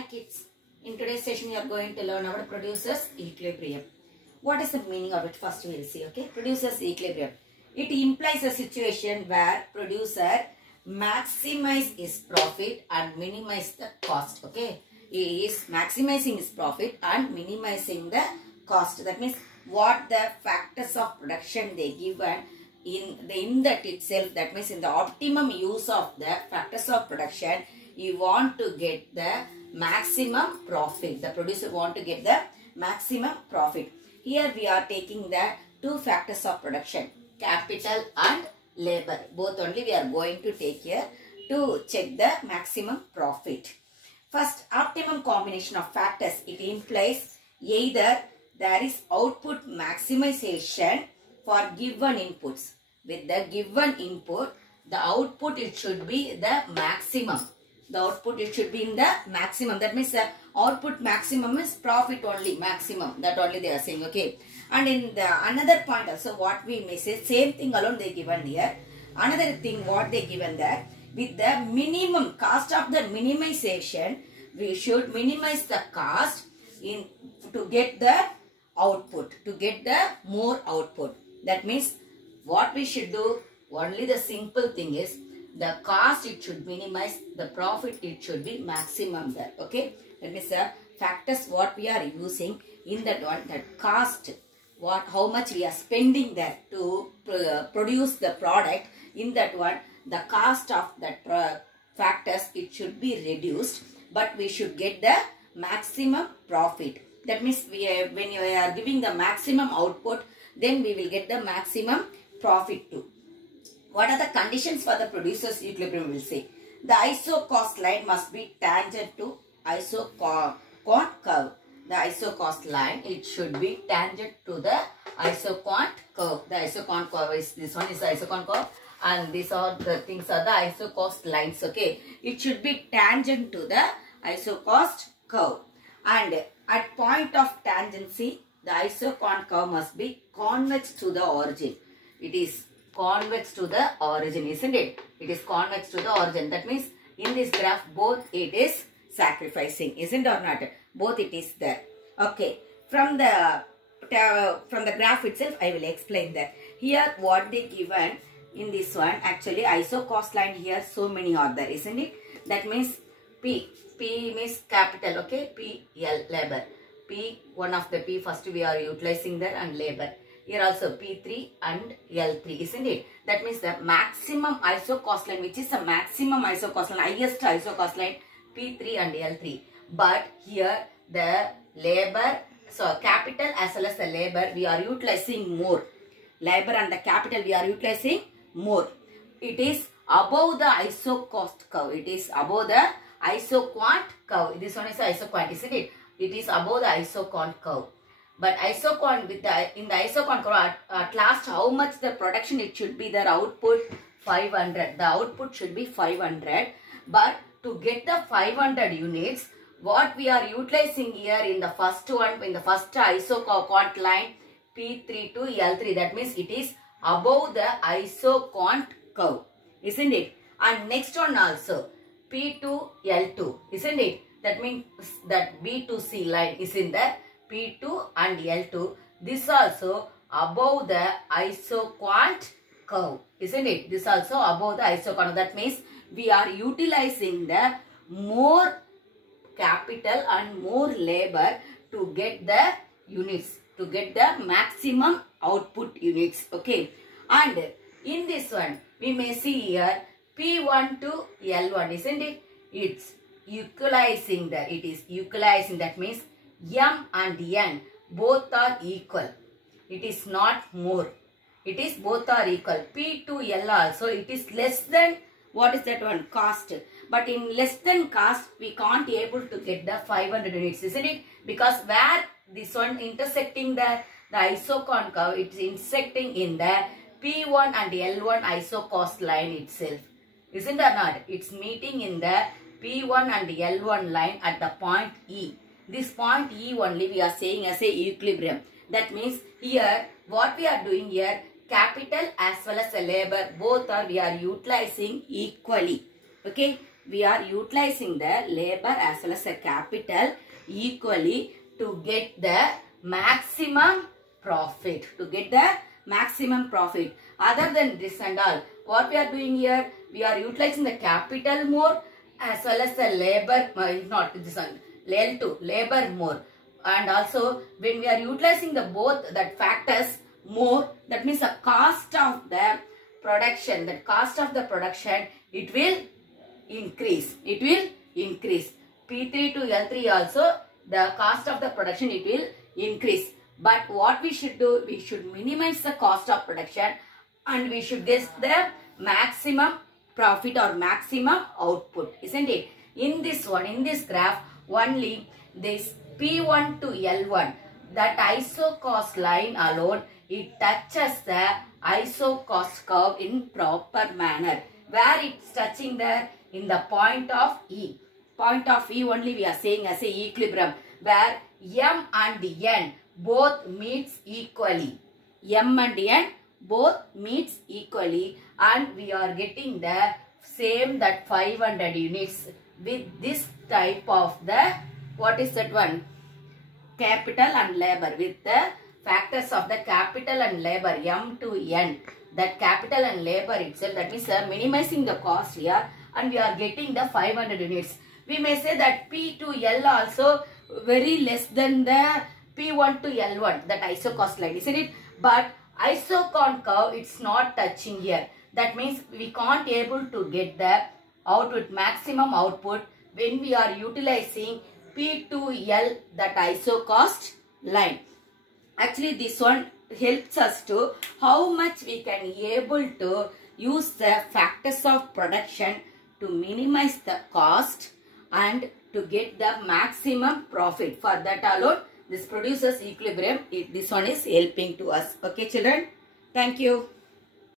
Hi kids, in today's session we are going to learn about producers equilibrium. What is the meaning of it? First we will see, okay. Producers equilibrium. It implies a situation where producer maximize his profit and minimize the cost, okay. He is maximizing his profit and minimizing the cost. That means what the factors of production they given in that itself, that means in the optimum use of the factors of production, you want to get the maximum profit. The producer want to get the maximum profit. Here we are taking the two factors of production, capital and labor. Both only we are going to take here to check the maximum profit. First, optimum combination of factors. It implies either there is output maximization for given inputs. With the given input, the output it should be the maximum. The output it should be in the maximum. That means the output maximum is profit only, maximum. That only they are saying, okay. And in the another point also, what we may say, same thing alone they given here. Another thing what they given there, with the minimum cost of the minimization, we should minimize the cost in to get the output, to get the more output. That means what we should do, only the simple thing is the cost it should minimize, the profit it should be maximum there, okay. That means the factors what we are using in that one, that cost, what how much we are spending there to produce the product, in that one the cost of that factors it should be reduced, but we should get the maximum profit. That means when you are giving the maximum output, then we will get the maximum profit too. What are the conditions for the producer's equilibrium? We will say the iso cost line must be tangent to iso-quant curve. The iso cost line, it should be tangent to the iso-quant curve. The iso-quant curve is, this one is the iso-quant curve, and these are the things are the iso cost lines, okay. It should be tangent to the iso cost curve, and at point of tangency, the iso-quant curve must be convex to the origin. It is convex to the origin, isn't it? It is convex to the origin. That means in this graph both it is sacrificing, isn't or not? Both it is there. Okay. From the graph itself, I will explain that. Here what they given in this one, actually iso cost line here so many are there, isn't it? That means P means capital, okay. P, L, labor. P, one of the P first we are utilizing there, and labor. Here also P3 and L3, isn't it? That means the maximum iso cost line, which is the maximum iso cost line, highest iso cost line, P3 and L3. But here the labor, so capital as well as the labor, we are utilizing more. Labor and the capital we are utilizing more. It is above the iso cost curve. It is above the iso-quant curve. This one is iso-quant, isn't it? It is above the iso-quant curve. But iso-quant, with the in the iso-quant curve, at last how much the production it should be, their output 500. The output should be 500. But to get the 500 units, what we are utilizing here in the first one, in the first iso-quant line, P3 to L3. That means it is above the iso-quant curve, isn't it? And next one also, P to L2, isn't it? That means that B to C line is in the P2 and L2. This also above the iso-quant curve, isn't it? This also above the iso-quant. That means we are utilizing the more capital and more labor to get the units, to get the maximum output units, okay. And in this one, we may see here P1 to L1, isn't it? It's equalizing there. It is equalizing. That means M and N both are equal. It is not more. It is both are equal. P to L also, it is less than, what is that one? Cost. But in less than cost, we can't able to get the 500 units, isn't it? Because where this one intersecting the iso-quant curve, it's intersecting in the P1 and L1 iso cost line itself. Isn't that not? It's meeting in the P1 and L1 line at the point E. This point E only we are saying as a equilibrium. That means here, what we are doing here, capital as well as the labor, both are we are utilizing equally. Okay. we are utilizing the labor as well as the capital equally to get the maximum profit. To get the maximum profit. Other than this and all, what we are doing here, we are utilizing the capital more as well as the labor, not this one, L2, labor more. And also when we are utilizing the both that factors more, that means the cost of the production, the cost of the production, it will increase. It will increase. P3 to L3 also, the cost of the production, it will increase. But what we should do, we should minimize the cost of production and we should get the maximum profit or maximum output, isn't it? In this one, in this graph, only this P1 to L1, that iso cost line alone, it touches the iso cost curve in proper manner. Where it's touching there? In the point of E. Point of E only we are saying as a equilibrium, where M and N both meets equally. M and N both meets equally, and we are getting the same, that 500 units with this type of the, what is that one? Capital and labor, with the factors of the capital and labor, M to N. That capital and labor itself, that means minimizing the cost here, and we are getting the 500 units. We may say that P to L also very less than the P1 to L1, that iso cost line, isn't it? But isocon curve, it's not touching here. That means we can't able to get the output, maximum output, when we are utilizing P to L, that iso cost line. Actually, this one helps us to how much we can able to use the factors of production to minimize the cost and to get the maximum profit. For that alone, this produces equilibrium. This one is helping to us. Okay, children? Thank you.